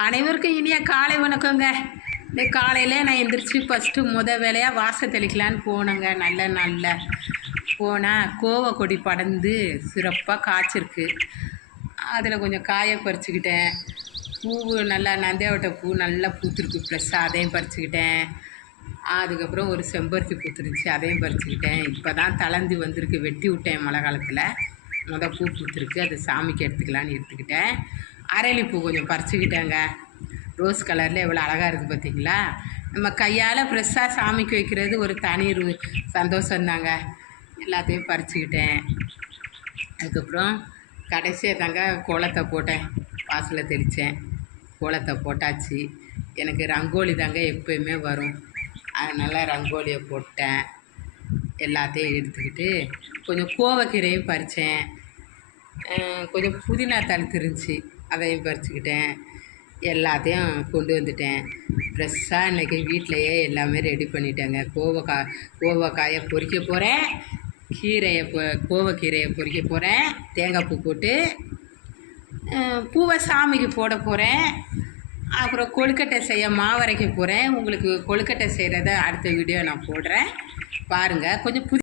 அனைவருக்கும் இனிய காலை வணக்கங்க. இந்த காலையில் நான் எந்திரிச்சு ஃபஸ்ட்டு வேலையாக வாசல் தெளிக்கலான்னு போனேங்க. நல்ல நாளில் போனால் கோவை கொடி படர்ந்து சிறப்பாக காய்ச்சிருக்கு. அதில் கொஞ்சம் காயை பறிச்சுக்கிட்டேன். பூவு நல்லா நந்தியாவட்ட பூ நல்லா பூத்துருக்கு ஃப்ரெஷ்ஷாக, அதையும் பறிச்சுக்கிட்டேன். அதுக்கப்புறம் ஒரு செம்பருத்தி பூத்துருந்துச்சு, அதையும் பறிச்சுக்கிட்டேன். இப்போ தான் தளர்ந்து வந்திருக்கு, வெட்டி விட்டேன் மழை காலத்தில். பூ பூத்துருக்கு, அது சாமிக்கு எடுத்துக்கலான்னு எடுத்துக்கிட்டேன். அரளிப்பூ கொஞ்சம் பறிச்சுக்கிட்டேங்க. ரோஸ் கலரில் எவ்வளோ அழகாக இருக்குது பார்த்தீங்களா? நம்ம கையால் ஃப்ரெஷ்ஷாக சாமிக்கு வைக்கிறது ஒரு தனி சந்தோஷந்தாங்க. எல்லாத்தையும் பறிச்சுக்கிட்டேன். அதுக்கப்புறம் கடைசியாக தாங்க கோலத்தை போட்டேன். வாசலில் தெளித்தேன், கோலத்தை போட்டாச்சு. எனக்கு ரங்கோலி தாங்க எப்போயுமே வரும், அதனால் ரங்கோலியை போட்டேன். எல்லாத்தையும் எடுத்துக்கிட்டு கொஞ்சம் கோவக்கீரையும் பறித்தேன். கொஞ்சம் புதினா தழுத்து இருந்துச்சு, அதையும் பறிச்சுக்கிட்டேன். எல்லாத்தையும் கொண்டு வந்துட்டேன். ஃப்ரெஷ்ஷாக இன்றைக்கி வீட்டிலையே எல்லாமே ரெடி பண்ணிட்டேங்க. கோவக்காயை பொரிக்க போகிறேன், கோவக்கீரையை பொரிக்க போகிறேன், தேங்காய் பூ போட்டு பூவை சாமிக்கு போட போகிறேன். அப்புறம் கொழுக்கட்டை செய்ய மாவரைக்க போகிறேன். உங்களுக்கு கொழுக்கட்டை செய்கிறத அடுத்த வீடியோ நான் போடுறேன், பாருங்கள். கொஞ்சம்